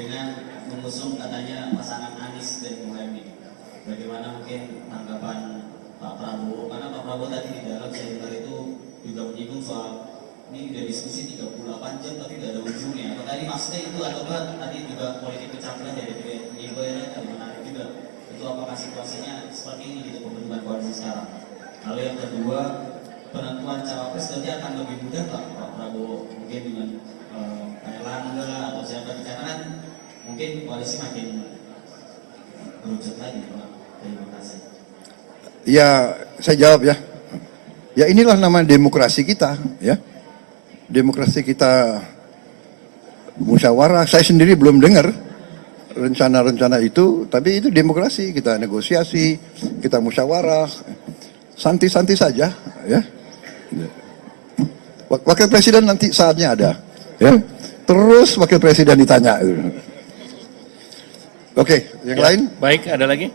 dengan mengusung katanya pasangan Anies dan Muhaimin. Bagaimana mungkin tanggapan Pak Prabowo? Karena Pak Prabowo tadi di dalam saya dengar itu juga menyinggung soal ini udah diskusi 38 jam tapi nggak ada ujungnya. Apa tadi maksudnya itu atau tadi juga politik pecah belah dari Ibu dan menarik juga. Itu apakah situasinya seperti ini gitu pembentukan koalisi sekarang? Lalu yang kedua, penentuan cawapres nanti akan lebih mudah Pak Prabowo mungkin dengan Erlangga atau siapa, karena kan mungkin koalisi makin berujuk lagi Pak. Terima kasih. Ya, saya jawab ya. Ya inilah nama demokrasi kita, ya. Demokrasi kita musyawarah. Saya sendiri belum dengar rencana-rencana itu, tapi itu demokrasi. Kita negosiasi, kita musyawarah, santai-santai saja, ya. Wakil Presiden nanti saatnya ada, ya. Terus Wakil Presiden ditanya. Oke, yang lain? Baik, ada lagi?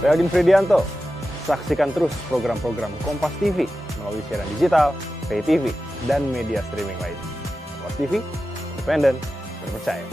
Saya Aldin Fridianto. Saksikan terus program-program Kompas TV melalui siaran digital, pay TV, dan media streaming lain. Kompas TV, independen, terpercaya.